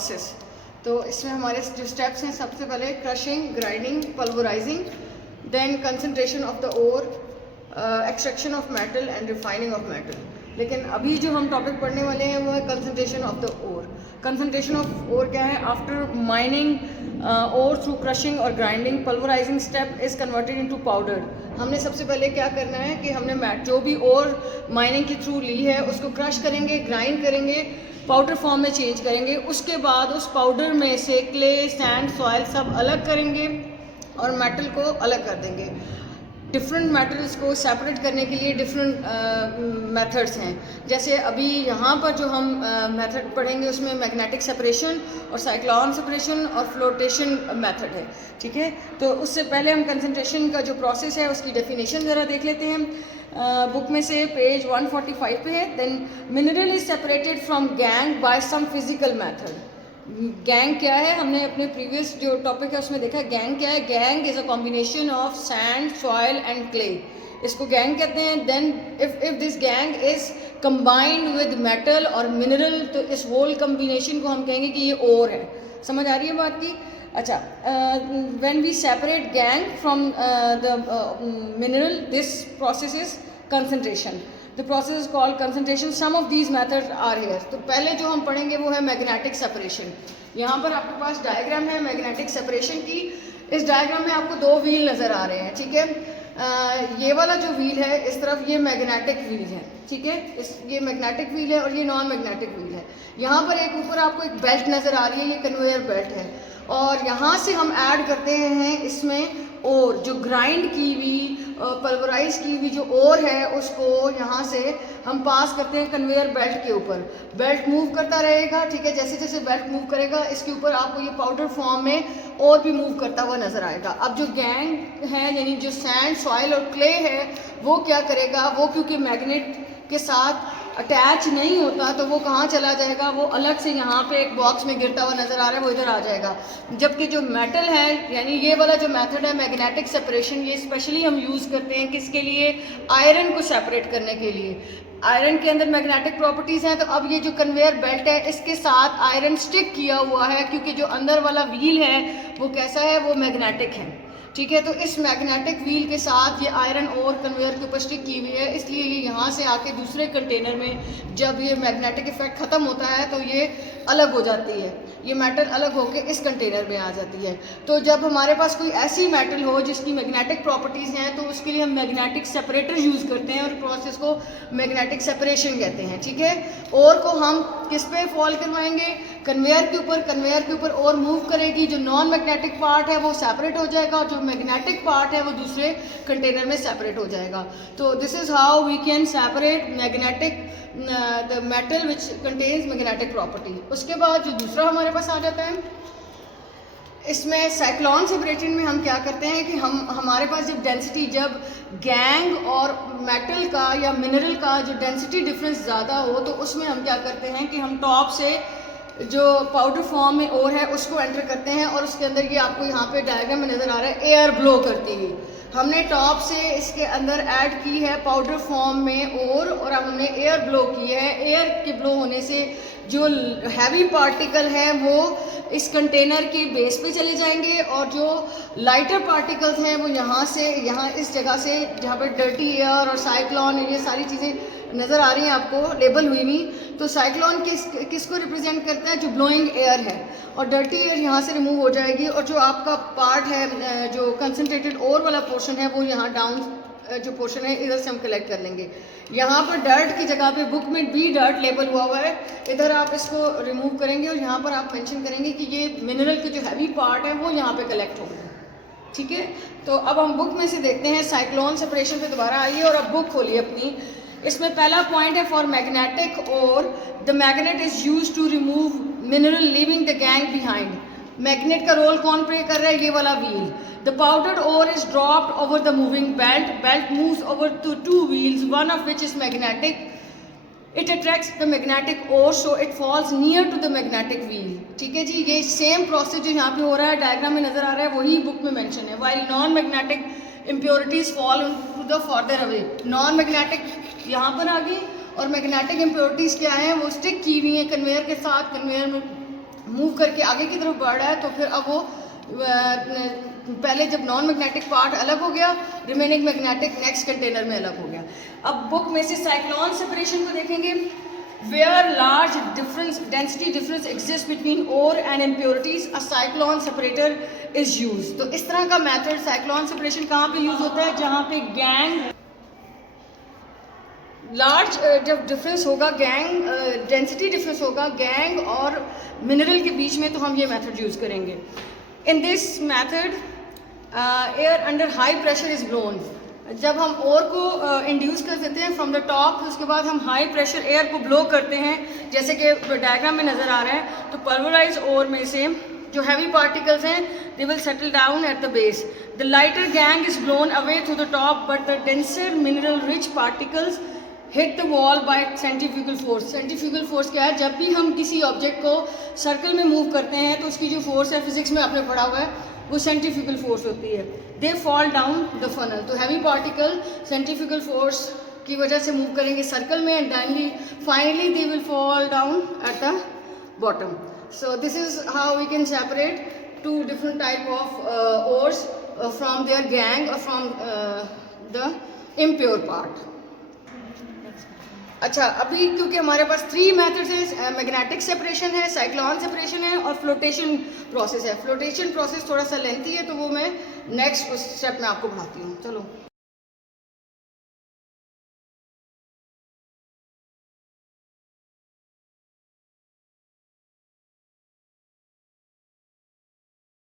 Process. तो इसमें हमारे जो स्टेप्स हैं, सबसे पहले crushing, grinding, pulverising, then concentration of the ore, extraction of metal and refining of metal. लेकिन अभी जो हम टॉपिक पढ़ने वाले हैं वो है concentration of the ore. Concentration of ore क्या है? After mining ore through crushing और grinding, pulverising step is converted into powder. हमने सबसे पहले क्या करना है कि हमने जो भी ओर माइनिंग के थ्रू ली है उसको क्रश करेंगे, ग्राइंड करेंगे, पाउडर फॉर्म में चेंज करेंगे। उसके बाद उस पाउडर में से क्ले, सैंड, सॉइल सब अलग करेंगे और मेटल को अलग कर देंगे। डिफरेंट मेटल्स को सेपरेट करने के लिए डिफरेंट मेथड्स हैं। जैसे अभी यहाँ पर जो हम मेथड पढ़ेंगे उसमें मैग्नेटिक सेपरेशन और साइक्लोन सेपरेशन और फ्लोटेशन मेथड है, ठीक है। तो उससे पहले हम कंसंट्रेशन का जो प्रोसेस है उसकी डेफिनेशन ज़रा देख लेते हैं। बुक में से पेज 145 पे है। Then mineral is separated from gangue by some physical method. Gangue क्या है? हमने अपने प्रीवियस जो टॉपिक है उसमें देखा गैंग क्या है। Gangue is a combination of sand, soil and clay, इसको गैंग कहते हैं। Then if this gangue is combined with metal और मिनरल, तो इस होल कम्बिनेशन को हम कहेंगे कि ये ओर है। समझ आ रही है बात की? अच्छा, when we separate gangue from the mineral, this process is concentration. The process is called concentration. Some of these methods are here. तो पहले जो हम पढ़ेंगे वो है मैग्नेटिक सेपरेशन। यहाँ पर आपके पास डायग्राम है मैग्नेटिक सेपरेशन की। इस डायग्राम में आपको दो व्हील नज़र आ रहे हैं, ठीक है। ये वाला जो व्हील है इस तरफ, ये मैग्नेटिक व्हील है, ठीक है। ये मैग्नेटिक व्हील है और ये नॉन मैग्नेटिक व्हील है। यहाँ पर एक ऊपर आपको एक बेल्ट नज़र आ रही है, ये कन्वेयर बेल्ट है। और यहाँ से हम ऐड करते हैं इसमें और जो ग्राइंड की हुई, पल्वराइज की हुई जो ओर है उसको यहाँ से हम पास करते हैं कन्वेयर बेल्ट के ऊपर। बेल्ट मूव करता रहेगा, ठीक है। जैसे जैसे बेल्ट मूव करेगा इसके ऊपर आपको ये पाउडर फॉर्म में और भी मूव करता हुआ नजर आएगा। अब जो गैंग है यानी जो सैंड, सॉइल और क्ले है वो क्या करेगा? वो क्योंकि मैग्नेट के साथ अटैच नहीं होता तो वो कहाँ चला जाएगा? वो अलग से यहाँ पे एक बॉक्स में गिरता हुआ नज़र आ रहा है, वो इधर आ जाएगा। जबकि जो मेटल है यानी ये वाला जो मेथड है मैग्नेटिक सेपरेशन, ये स्पेशली हम यूज़ करते हैं किसके लिए? आयरन को सेपरेट करने के लिए। आयरन के अंदर मैग्नेटिक प्रॉपर्टीज़ हैं। तो अब ये जो कन्वेयर बेल्ट है इसके साथ आयरन स्टिक किया हुआ है क्योंकि जो अंदर वाला व्हील है वो कैसा है? वो मैग्नेटिक है, ठीक है। तो इस मैग्नेटिक व्हील के साथ ये आयरन और कन्वेयर के ऊपर स्टिक की हुई है, इसलिए ये यहाँ से आके दूसरे कंटेनर में जब ये मैग्नेटिक इफेक्ट ख़त्म होता है तो ये अलग हो जाती है, ये मेटल अलग होके इस कंटेनर में आ जाती है। तो जब हमारे पास कोई ऐसी मेटल हो जिसकी मैग्नेटिक प्रॉपर्टीज़ हैं तो उसके लिए हम मैग्नेटिक सेपरेटर यूज़ करते हैं और प्रोसेस को मैग्नेटिक सेपरेशन कहते हैं, ठीक है। और को हम किस पे फॉल करवाएंगे? कन्वेयर के ऊपर। कन्वेयर के ऊपर और मूव करेगी, जो नॉन मैग्नेटिक पार्ट है वो सेपरेट हो जाएगा और जो मैग्नेटिक पार्ट है वो दूसरे कंटेनर में सेपरेट हो जाएगा। तो this is how we can separate magnetic the metal which contains magnetic property. उसके बाद जो दूसरा हमारे पास आ जाता है, इसमें साइक्लोन सेपरेशन में हम क्या करते हैं कि हमारे पास जब डेंसिटी, जब गैंग और मेटल का या मिनरल का जो डेंसिटी डिफरेंस ज़्यादा हो तो उसमें हम क्या करते हैं कि हम टॉप से जो पाउडर फॉर्म में और है उसको एंटर करते हैं और उसके अंदर ये आपको यहाँ पे डायग्राम में नज़र आ रहा है एयर ब्लो करती हुई। हमने टॉप से इसके अंदर ऐड की है पाउडर फॉर्म में और अब हमने एयर ब्लो की है। एयर के ब्लो होने से जो हैवी पार्टिकल है वो इस कंटेनर के बेस पे चले जाएंगे और जो लाइटर पार्टिकल्स हैं वो यहाँ से, यहाँ इस जगह से जहाँ पर डर्टी एयर और साइक्लोन, ये सारी चीज़ें नज़र आ रही हैं आपको लेबल हुई नहीं। तो साइक्लोन किसको रिप्रेजेंट करता है? जो ब्लोइंग एयर है। और डर्टी एयर यहाँ से रिमूव हो जाएगी और जो आपका पार्ट है जो कंसनट्रेटेड ओर वाला पोर्शन है वो यहाँ डाउन जो पोर्शन है इधर से हम कलेक्ट कर लेंगे। यहाँ पर डर्ट की जगह पे बुक में भी डर्ट लेबल हुआ है, इधर आप इसको रिमूव करेंगे और यहाँ पर आप मेंशन करेंगे कि ये मिनरल के जो हैवी पार्ट है वो यहाँ पे कलेक्ट होंगे, ठीक है। तो अब हम बुक में से देखते हैं साइक्लोन सेपरेशन पे दोबारा आइए और अब बुक खोलिए अपनी। इसमें पहला पॉइंट है फॉर मैग्नेटिक और the magnet is use to remove mineral leaving the gangue behind. Magnet का रोल कौन प्ले कर रहा है? ये वाला wheel. The powdered ore is dropped over the moving belt. Belt moves over two two wheels, one of which is magnetic. It attracts the magnetic ore so it falls near to the magnetic wheel, ठीक है जी। ये same process जो यहाँ पे हो रहा है diagram में नजर आ रहा है वही बुक में मेंशन है। While non magnetic impurities fall to the further away. Non magnetic यहाँ पर आ गई और मैग्नेटिक इम्प्योरिटीज क्या है? वो स्टिक की हुई है कन्वेयर के साथ, कन्वेयर में मूव करके आगे की तरफ बढ़ रहा है, तो फिर अब वो पहले जब नॉन मैग्नेटिक पार्ट अलग हो गया, रिमेनिंग मैग्नेटिक नेक्स्ट कंटेनर में अलग हो गया। अब बुक में से साइक्लोन सेपरेशन को देखेंगे। Where large difference density difference exists between ore and impurities, a cyclone separator is used। तो इस तरह का मेथड साइक्लोन सेपरेशन कहाँ पे यूज होता है? जहाँ पे गैंग लार्ज जब डिफरेंस होगा, गैंग डेंसिटी डिफरेंस होगा गैंग और मिनरल के बीच में, तो हम ये मेथड यूज़ करेंगे। In this method air under high pressure is blown. जब हम ओर को इंड्यूस कर देते हैं फ्रॉम द टॉप, उसके बाद हम हाई प्रेशर एयर को ब्लो करते हैं, जैसे कि डायग्राम में नज़र आ रहा है। तो पल्वराइज ओर में से जो हैवी पार्टिकल्स हैं, they will settle down at the base. The lighter gang is blown away through the top, but the denser mineral rich particles hit the wall bye centrifugal force. Centrifugal force क्या है? जब भी हम किसी object को circle में move करते हैं तो उसकी जो फोर्स है, फिजिक्स में आपने पढ़ा हुआ है, वो सेंट्रीफ्यूगल फोर्स होती है। They fall down the funnel. तो हैवी पार्टिकल सेंट्रीफ्यूगल फोर्स की वजह से मूव करेंगे सर्कल में, and finally they will fall down at the bottom. So this is how we can separate two different type of ores from their gangue और from the impure part. अच्छा, अभी क्योंकि हमारे पास 3 मेथड्स हैं, magnetic separation है, cyclone separation है और फ्लोटेशन प्रोसेस है। फ्लोटेशन प्रोसेस थोड़ा सा लेंथी है, तो वो मैं नेक्स्ट स्टेप में आपको बढ़ाती हूँ। चलो।